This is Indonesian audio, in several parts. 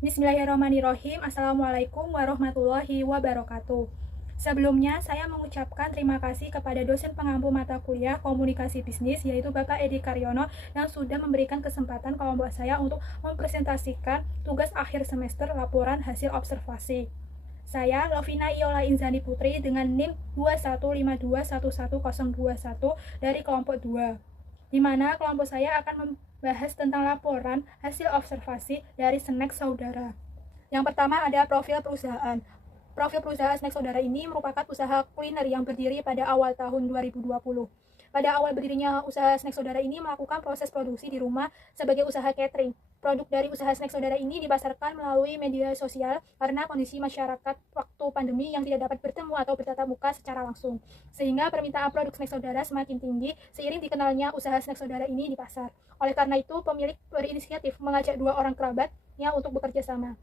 Bismillahirrahmanirrahim. Assalamualaikum warahmatullahi wabarakatuh. Sebelumnya, saya mengucapkan terima kasih kepada dosen pengampu mata kuliah Komunikasi Bisnis, yaitu Bapak Edi Karyono, yang sudah memberikan kesempatan kelompok saya untuk mempresentasikan tugas akhir semester laporan hasil observasi. Saya, Lovina Iola Inzani Putri, dengan NIM 21521121 dari kelompok 2, di mana kelompok saya akan membahas tentang laporan hasil observasi dari snack saudara. Yang pertama ada profil perusahaan. Profil perusahaan snack saudara ini merupakan usaha kuliner yang berdiri pada awal tahun 2020. Pada awal berdirinya usaha snack saudara ini melakukan proses produksi di rumah sebagai usaha catering. Produk dari usaha snack saudara ini dipasarkan melalui media sosial karena kondisi masyarakat waktu pandemi yang tidak dapat bertemu atau bertatap muka secara langsung. Sehingga permintaan produk snack saudara semakin tinggi seiring dikenalnya usaha snack saudara ini di pasar. Oleh karena itu, pemilik berinisiatif mengajak 2 orang kerabatnya untuk bekerja sama.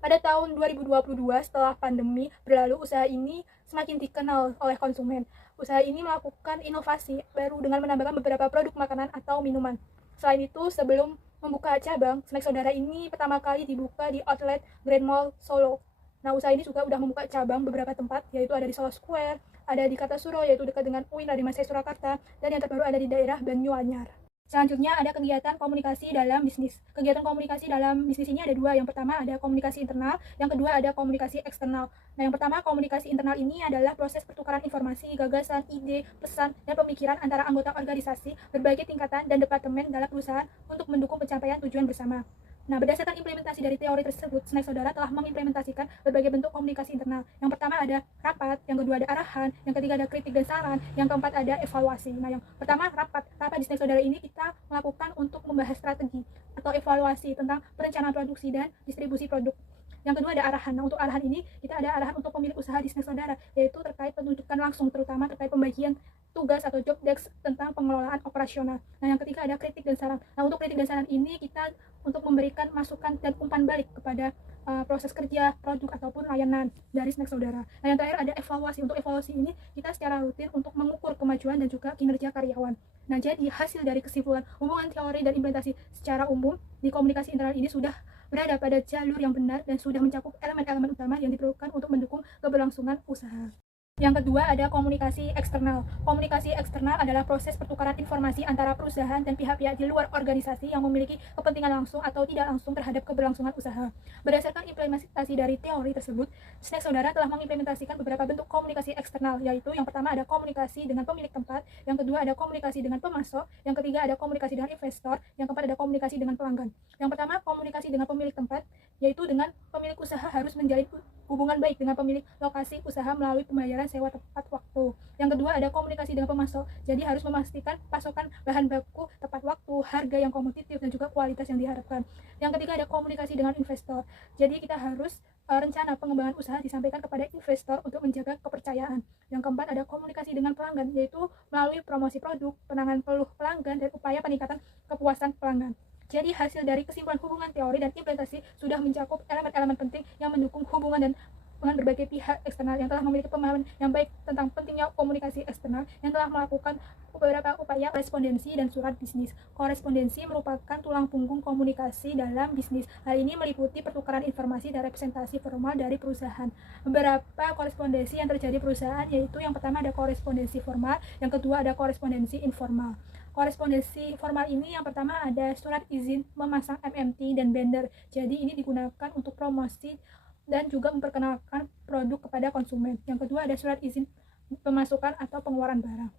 Pada tahun 2022, setelah pandemi berlalu, usaha ini semakin dikenal oleh konsumen. Usaha ini melakukan inovasi baru dengan menambahkan beberapa produk makanan atau minuman. Selain itu, sebelum membuka cabang, snack saudara ini pertama kali dibuka di outlet Grand Mall Solo. Nah, usaha ini juga sudah membuka cabang beberapa tempat, yaitu ada di Solo Square, ada di Kartasuro, yaitu dekat dengan UIN Radimasa Surakarta, dan yang terbaru ada di daerah Banyuanyar. Selanjutnya ada kegiatan komunikasi dalam bisnis. Kegiatan komunikasi dalam bisnis ini ada 2. Yang pertama ada komunikasi internal, yang kedua ada komunikasi eksternal. Nah, yang pertama komunikasi internal ini adalah proses pertukaran informasi, gagasan, ide, pesan, dan pemikiran antara anggota organisasi, berbagai tingkatan dan departemen dalam perusahaan untuk mendukung pencapaian tujuan bersama. Nah, berdasarkan implementasi dari teori tersebut, snack saudara telah mengimplementasikan berbagai bentuk komunikasi internal. Yang pertama ada rapat, yang kedua ada arahan, yang ketiga ada kritik dan saran, yang keempat ada evaluasi. Nah, yang pertama rapat. Rapat di snack saudara ini kita melakukan untuk membahas strategi atau evaluasi tentang perencanaan produksi dan distribusi produk. Yang kedua ada arahan. Nah, untuk arahan ini kita ada arahan untuk pemilik usaha di snack saudara, yaitu terkait penunjukan langsung, terutama terkait pembagian tugas atau job desk tentang pengelolaan operasional. Nah, yang ketiga ada kritik dan saran. Nah, untuk kritik dan saran ini kita untuk memberikan masukan dan umpan balik kepada proses kerja, produk ataupun layanan dari snack saudara. Nah, yang terakhir ada evaluasi. Untuk evaluasi ini kita secara rutin untuk mengukur kemajuan dan juga kinerja karyawan. Nah, jadi hasil dari kesimpulan hubungan teori dan implementasi secara umum di komunikasi internal ini sudah berada pada jalur yang benar dan sudah mencakup elemen-elemen utama yang diperlukan untuk mendukung keberlangsungan usaha. Yang kedua ada komunikasi eksternal. Komunikasi eksternal adalah proses pertukaran informasi antara perusahaan dan pihak-pihak di luar organisasi yang memiliki kepentingan langsung atau tidak langsung terhadap keberlangsungan usaha. Berdasarkan implementasi dari teori tersebut, snack saudara telah mengimplementasikan beberapa bentuk komunikasi eksternal, yaitu yang pertama ada komunikasi dengan pemilik tempat, yang kedua ada komunikasi dengan pemasok, yang ketiga ada komunikasi dengan investor, yang keempat ada komunikasi dengan pelanggan. Yang pertama komunikasi dengan pemilik tempat, yaitu dengan pemilik usaha harus menjalin hubungan baik dengan pemilik lokasi usaha melalui pembayaran sewa tepat waktu. Yang kedua ada komunikasi dengan pemasok, jadi harus memastikan pasokan bahan baku tepat waktu, harga yang kompetitif, dan juga kualitas yang diharapkan. Yang ketiga ada komunikasi dengan investor, jadi kita harus rencana pengembangan usaha disampaikan kepada investor untuk menjaga kepercayaan. Yang keempat ada komunikasi dengan pelanggan, yaitu melalui promosi produk, penanganan keluh pelanggan, dan upaya peningkatan kepuasan pelanggan. Jadi hasil dari kesimpulan hubungan teori dan implementasi sudah mencakup elemen-elemen penting yang mendukung hubungan dan dengan berbagai pihak eksternal yang telah memiliki pemahaman yang baik tentang pentingnya komunikasi eksternal, yang telah melakukan beberapa upaya korespondensi dan surat bisnis. Korespondensi merupakan tulang punggung komunikasi dalam bisnis. Hal ini meliputi pertukaran informasi dan representasi formal dari perusahaan. Beberapa korespondensi yang terjadi perusahaan yaitu yang pertama ada korespondensi formal, yang kedua ada korespondensi informal. Korespondensi formal ini yang pertama ada surat izin memasang MMT dan banner. Jadi ini digunakan untuk promosi dan juga memperkenalkan produk kepada konsumen. Yang kedua ada surat izin pemasukan atau pengeluaran barang.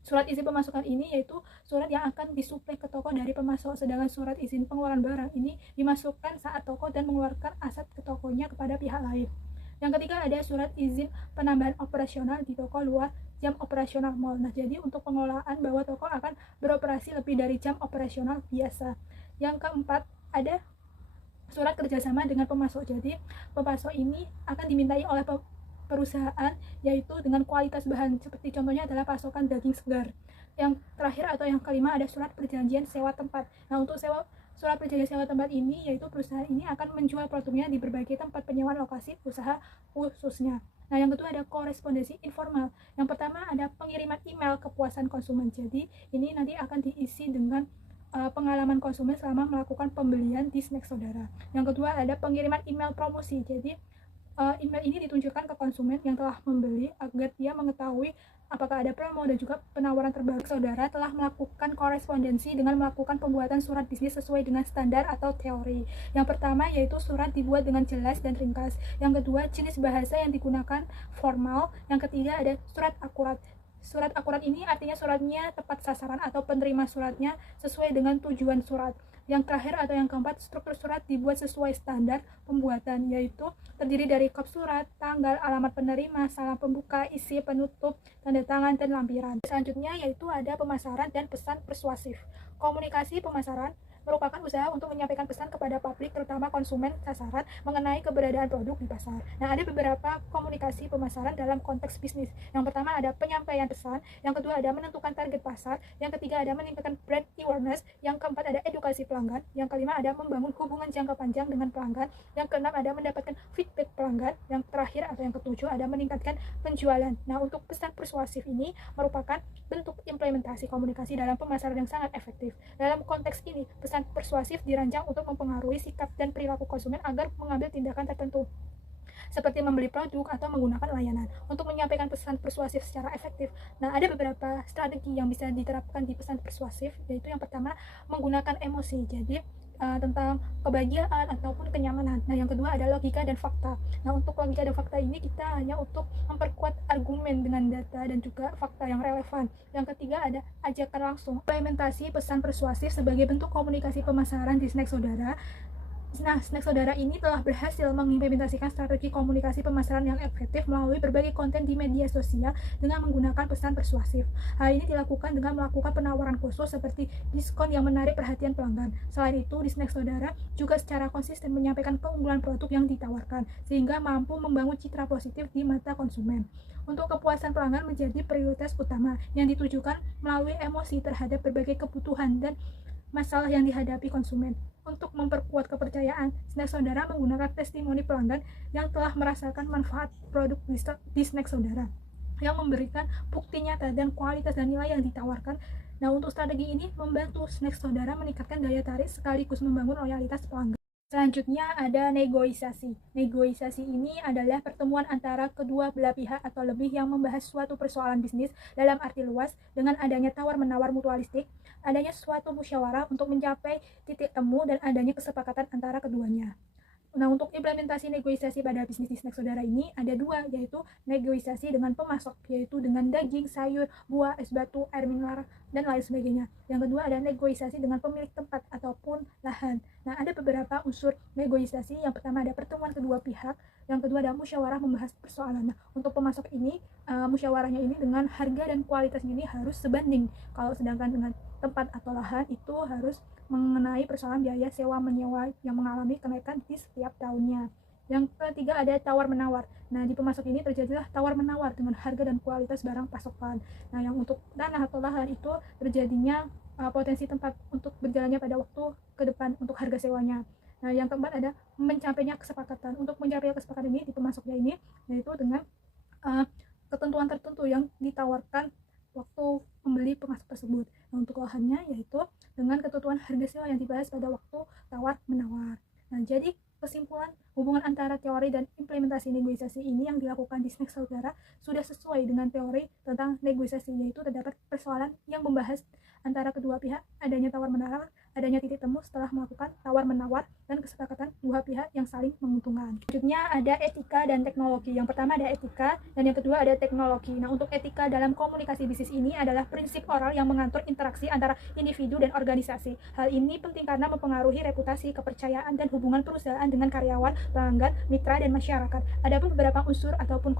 Surat izin pemasukan ini yaitu surat yang akan disuplai ke toko dari pemasok, sedangkan surat izin pengeluaran barang ini dimasukkan saat toko dan mengeluarkan aset ke tokonya kepada pihak lain. Yang ketiga ada surat izin penambahan operasional di toko luar jam operasional mal. Nah, jadi untuk pengelolaan bahwa toko akan beroperasi lebih dari jam operasional biasa. Yang keempat ada surat kerjasama dengan pemasok. Jadi pemasok ini akan dimintai oleh perusahaan yaitu dengan kualitas bahan, seperti contohnya adalah pasokan daging segar. Yang terakhir atau yang kelima ada surat perjanjian sewa tempat. Nah, untuk surat perjanjian sewa tempat ini yaitu perusahaan ini akan menjual produknya di berbagai tempat penyewaan lokasi usaha khususnya. Nah, yang kedua ada korespondensi informal. Yang pertama ada pengiriman email kepuasan konsumen. Jadi ini nanti akan diisi dengan pengalaman konsumen selama melakukan pembelian di snack saudara. Yang kedua ada pengiriman email promosi. Jadi email ini ditunjukkan ke konsumen yang telah membeli agar dia mengetahui apakah ada promo dan juga penawaran terbaru. Saudara telah melakukan korespondensi dengan melakukan pembuatan surat bisnis sesuai dengan standar atau teori. Yang pertama yaitu surat dibuat dengan jelas dan ringkas. Yang kedua, jenis bahasa yang digunakan formal. Yang ketiga ada surat akurat. Surat akurat ini artinya suratnya tepat sasaran atau penerima suratnya sesuai dengan tujuan surat. Yang terakhir atau yang keempat, struktur surat dibuat sesuai standar pembuatan, yaitu terdiri dari kop surat, tanggal, alamat penerima, salam pembuka, isi penutup, tanda tangan, dan lampiran. Selanjutnya yaitu ada pemasaran dan pesan persuasif. Komunikasi pemasaran merupakan usaha untuk menyampaikan pesan kepada publik, terutama konsumen sasaran, mengenai keberadaan produk di pasar. Nah, ada beberapa komunikasi pemasaran dalam konteks bisnis. Yang pertama ada penyampaian pesan, yang kedua ada menentukan target pasar, yang ketiga ada meningkatkan brand awareness, yang keempat ada edukasi pelanggan, yang kelima ada membangun hubungan jangka panjang dengan pelanggan, yang keenam ada mendapatkan feedback pelanggan, yang terakhir atau yang ketujuh ada meningkatkan penjualan. Nah, untuk pesan persuasif ini merupakan bentuk implementasi komunikasi dalam pemasaran yang sangat efektif. Dalam konteks ini, pesan persuasif dirancang untuk mempengaruhi sikap dan perilaku konsumen agar mengambil tindakan tertentu, seperti membeli produk atau menggunakan layanan. Untuk menyampaikan pesan persuasif secara efektif, nah ada beberapa strategi yang bisa diterapkan di pesan persuasif, yaitu yang pertama menggunakan emosi. Jadi tentang kebahagiaan ataupun kenyamanan. Nah, yang kedua ada logika dan fakta. Nah, untuk logika dan fakta ini kita hanya untuk memperkuat argumen dengan data dan juga fakta yang relevan. Yang ketiga ada ajakan langsung. Implementasi pesan persuasif sebagai bentuk komunikasi pemasaran di snack saudara. Nah, snack saudara ini telah berhasil mengimplementasikan strategi komunikasi pemasaran yang efektif melalui berbagai konten di media sosial dengan menggunakan pesan persuasif. Hal ini dilakukan dengan melakukan penawaran khusus seperti diskon yang menarik perhatian pelanggan. Selain itu, di snack saudara juga secara konsisten menyampaikan keunggulan produk yang ditawarkan, sehingga mampu membangun citra positif di mata konsumen. Untuk kepuasan pelanggan menjadi prioritas utama yang ditujukan melalui emosi terhadap berbagai kebutuhan dan masalah yang dihadapi konsumen. Untuk memperkuat kepercayaan, snack saudara menggunakan testimoni pelanggan yang telah merasakan manfaat produk di snack saudara, yang memberikan bukti nyata dan kualitas dan nilai yang ditawarkan. Nah, untuk strategi ini membantu snack saudara meningkatkan daya tarik sekaligus membangun loyalitas pelanggan. Selanjutnya ada negosiasi. Negosiasi ini adalah pertemuan antara kedua belah pihak atau lebih yang membahas suatu persoalan bisnis dalam arti luas dengan adanya tawar-menawar mutualistik, adanya suatu musyawarah untuk mencapai titik temu, dan adanya kesepakatan antara keduanya. Nah, untuk implementasi negosiasi pada bisnis di snack saudara ini ada dua, yaitu negosiasi dengan pemasok, yaitu dengan daging, sayur, buah, es batu, air mineral, dan lain sebagainya. Yang kedua ada negosiasi dengan pemilik tempat ataupun lahan. Nah, ada beberapa unsur negosiasi. Yang pertama ada pertemuan kedua pihak, yang kedua ada musyawarah membahas persoalan. Nah, untuk pemasok ini, musyawarahnya ini dengan harga dan kualitasnya ini harus sebanding. Kalau sedangkan dengan tempat atau lahan itu harus mengenai persoalan biaya sewa menyewa yang mengalami kenaikan di setiap tahunnya. Yang ketiga ada tawar-menawar. Nah, di pemasok ini terjadilah tawar-menawar dengan harga dan kualitas barang pasokan. Nah, yang untuk tanah atau lahan itu terjadinya potensi tempat untuk berjalannya pada waktu ke depan untuk harga sewanya. Nah, yang keempat ada mencapainya kesepakatan. Untuk mencapai kesepakatan ini di pemasoknya ini yaitu dengan ketentuan tertentu yang ditawarkan waktu membeli pemasok tersebut. Nah, untuk lahannya yaitu dengan ketentuan harga sewa yang dibahas pada waktu tawar-menawar. Nah, jadi kesimpulan hubungan antara teori dan implementasi negosiasi ini yang dilakukan di snack saudara sudah sesuai dengan teori tentang negosiasi, yaitu terdapat persoalan yang membahas antara kedua pihak, adanya tawar-menawar, adanya titik temu setelah melakukan tawar-menawar, dan kesepakatan dua pihak yang saling menguntungkan. Selanjutnya ada etika dan teknologi. Yang pertama ada etika dan yang kedua ada teknologi. Nah, untuk etika dalam komunikasi bisnis ini adalah prinsip oral yang mengatur interaksi antara individu dan organisasi. Hal ini penting karena mempengaruhi reputasi, kepercayaan, dan hubungan perusahaan dengan karyawan, pelanggan, mitra, dan masyarakat. Adapun beberapa unsur ataupun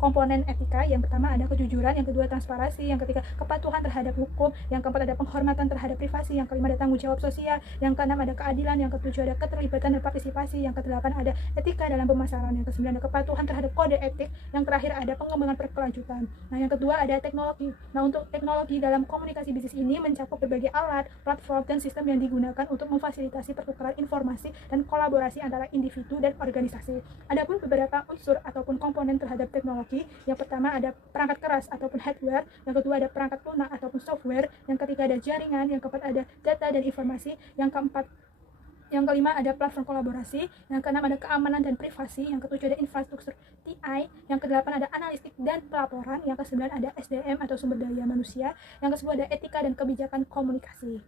komponen etika, yang pertama ada kejujuran, yang kedua transparansi, yang ketiga kepatuhan terhadap hukum, yang keempat ada penghormatan terhadap privasi, yang kelima ada tanggung jawab sosial, yang keenam ada keadilan, yang ketujuh ada keterlibatan dan partisipasi. Yang ke-8 ada etika dalam pemasaran. Yang ke-9 ada kepatuhan terhadap kode etik. Yang terakhir ada pengembangan berkelanjutan. Nah, yang kedua ada teknologi. Nah, untuk teknologi dalam komunikasi bisnis ini mencakup berbagai alat, platform, dan sistem yang digunakan untuk memfasilitasi pertukaran informasi dan kolaborasi antara individu dan organisasi. Adapun beberapa unsur ataupun komponen terhadap teknologi, yang pertama ada perangkat keras ataupun hardware, yang kedua ada perangkat lunak ataupun software, yang ketiga ada jaringan, yang keempat ada data dan informasi, yang kelima ada platform kolaborasi, yang keenam ada keamanan dan privasi, yang ketujuh ada infrastruktur TI, yang kedelapan ada analistik dan pelaporan, yang kesembilan ada SDM atau sumber daya manusia, yang kesepuluh ada etika dan kebijakan komunikasi.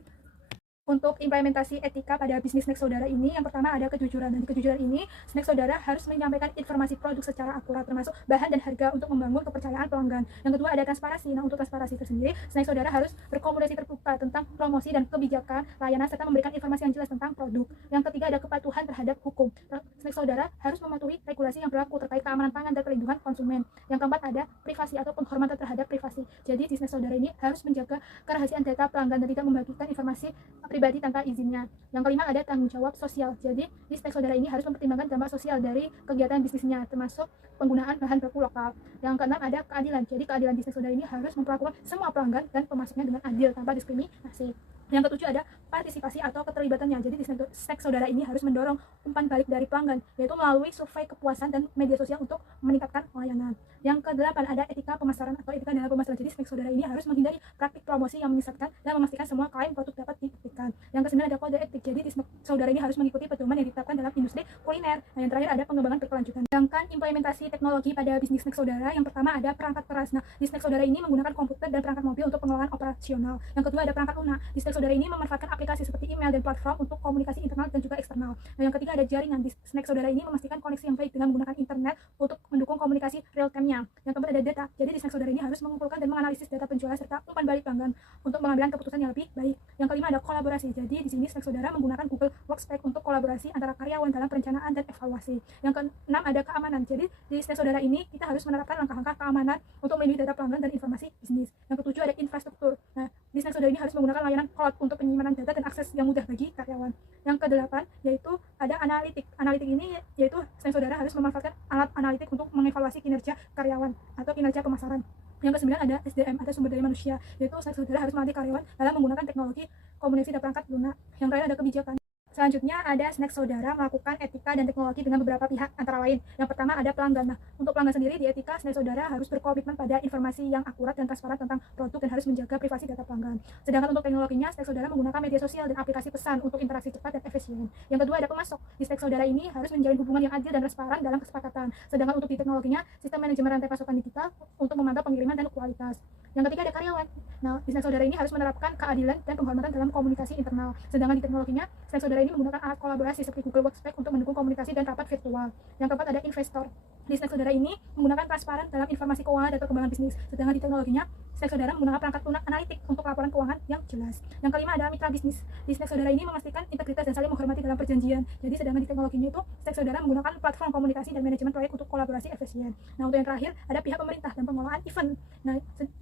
Untuk implementasi etika pada bisnis snack saudara ini, yang pertama ada kejujuran. Dan di kejujuran ini, snack saudara harus menyampaikan informasi produk secara akurat, termasuk bahan dan harga untuk membangun kepercayaan pelanggan. Yang kedua ada transparansi. Nah, untuk transparansi tersendiri, snack saudara harus berkomunikasi terbuka tentang promosi dan kebijakan layanan serta memberikan informasi yang jelas tentang produk. Yang ketiga ada kepatuhan terhadap hukum. Snack saudara harus mematuhi regulasi yang berlaku terkait keamanan pangan dan perlindungan konsumen. Yang keempat ada privasi atau penghormatan terhadap privasi. Jadi di snack saudara ini harus menjaga kerahasiaan data pelanggan dan tidak membagikan informasi pribadi tanpa izinnya. Yang kelima ada tanggung jawab sosial. Jadi di snack saudara ini harus mempertimbangkan dampak sosial dari kegiatan bisnisnya, termasuk penggunaan bahan baku lokal. Yang keenam ada keadilan. Jadi keadilan di snack saudara ini harus memperlakukan semua pelanggan dan pemasoknya dengan adil tanpa diskriminasi. Yang ketujuh ada partisipasi atau keterlibatannya. Jadi di snack saudara ini harus mendorong umpan balik dari pelanggan, yaitu melalui survei kepuasan dan media sosial untuk meningkatkan layanan. Yang kedelapan ada etika pemasaran atau etika dalam pemasaran. Jadi snack saudara ini harus menghindari praktik promosi yang menyesatkan dan memastikan semua klaim produk dapat dibuktikan. Yang kesembilan ada kode etik. Jadi di snack saudara ini harus mengikuti pedoman yang ditetapkan dalam industri kuliner. Nah, yang terakhir ada pengembangan berkelanjutan. Sedangkan implementasi teknologi pada bisnis snack saudara, yang pertama ada perangkat keras. Nah, di snack saudara ini menggunakan komputer dan perangkat mobil untuk pengelolaan operasional. Yang kedua ada perangkat lunak. Di snack saudara ini memanfaatkan aplikasi seperti email dan platform untuk komunikasi internal dan juga eksternal. Nah, yang ketiga ada jaringan. Di snack saudara ini memastikan koneksi yang baik dengan menggunakan internet untuk mendukung komunikasi real time-nya. Yang keempat ada data. Jadi di snack saudara ini harus mengumpulkan dan menganalisis data penjualan serta umpan balik pelanggan untuk mengambil keputusan yang lebih baik. Yang kelima ada kolaborasi. Jadi di sini snack saudara menggunakan Google Workspace untuk kolaborasi antara karyawan dalam perencanaan dan evaluasi. Yang keenam ada keamanan. Jadi di snack saudara ini kita harus menerapkan langkah-langkah keamanan untuk melindungi data pelanggan dan informasi bisnis. Yang ketujuh ada infrastruktur. Nah, di snack saudara ini harus menggunakan layanan cloud untuk penyimpanan data dan akses yang mudah bagi karyawan. Yang kedelapan yaitu ada analitik. Analitik ini yaitu snack saudara harus memanfaatkan alat analitik untuk mengevaluasi kinerja karyawan atau kinerja pemasaran. Yang kesembilan ada SDM atau sumber daya manusia, yaitu snack saudara harus melatih karyawan dalam menggunakan teknologi komunikasi dan perangkat lunak. Yang terakhir ada kebijakan. Selanjutnya ada snack saudara melakukan etika dan teknologi dengan beberapa pihak, antara lain yang pertama ada pelanggan. Nah, untuk pelanggan sendiri di etika, snack saudara harus berkomitmen pada informasi yang akurat dan transparan tentang produk dan harus menjaga privasi data pelanggan. Sedangkan untuk teknologinya, snack saudara menggunakan media sosial dan aplikasi pesan untuk interaksi cepat dan efisien. Yang kedua ada pemasok. Di snack saudara ini harus menjalin hubungan yang adil dan transparan dalam kesepakatan. Sedangkan untuk di teknologinya, sistem manajemen rantai pasokan digital untuk memantau pengiriman dan kualitas. Yang ketiga ada karyawan. Nah, di snack saudara ini harus menerapkan keadilan dan penghormatan dalam komunikasi internal. Sedangkan di teknologinya, snack saudara ini menggunakan alat kolaborasi seperti Google Workspace untuk mendukung komunikasi dan rapat virtual. Yang keempat ada investor. Di snack saudara ini menggunakan transparan dalam informasi keuangan dan perkembangan bisnis. Sedangkan di teknologinya, snack saudara menggunakan perangkat lunak analitik untuk laporan keuangan yang jelas. Yang kelima ada mitra bisnis. Di snack saudara ini memastikan integritas dan saling menghormati dalam perjanjian. Jadi sedangkan di teknologinya itu, snack saudara menggunakan platform komunikasi dan manajemen proyek untuk kolaborasi efisien. Nah, untuk yang terakhir ada pihak pemerintah dan pengelolaan event. Nah,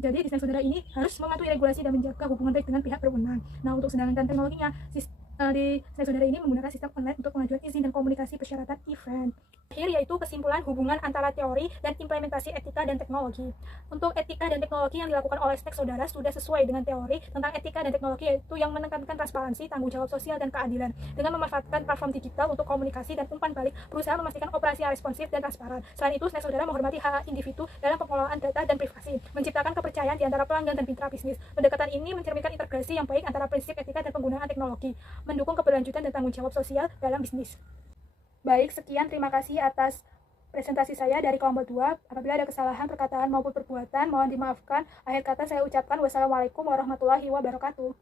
jadi di snack saudara ini harus mematuhi regulasi dan menjaga hubungan baik dengan pihak berwenang. Nah, untuk sedangkan teknologinya di snack saudara ini menggunakan sistem online untuk pengajuan izin dan komunikasi persyaratan event. Akhir yaitu kesimpulan hubungan antara teori dan implementasi etika dan teknologi. Untuk etika dan teknologi yang dilakukan oleh snack saudara sudah sesuai dengan teori tentang etika dan teknologi, yaitu yang menekankan transparansi, tanggung jawab sosial, dan keadilan. Dengan memanfaatkan platform digital untuk komunikasi dan umpan balik, berusaha memastikan operasi yang responsif dan transparan. Selain itu, snack saudara menghormati hak individu dalam pengelolaan data dan privasi, menciptakan kepercayaan di antara pelanggan dan mitra bisnis. Pendekatan ini mencerminkan integrasi yang baik antara prinsip etika dan penggunaan teknologi, mendukung keberlanjutan dan tanggung jawab sosial dalam bisnis. Baik, sekian, terima kasih atas presentasi saya dari kelompok 2. Apabila ada kesalahan perkataan maupun perbuatan, mohon dimaafkan. Akhir kata saya ucapkan wassalamualaikum warahmatullahi wabarakatuh.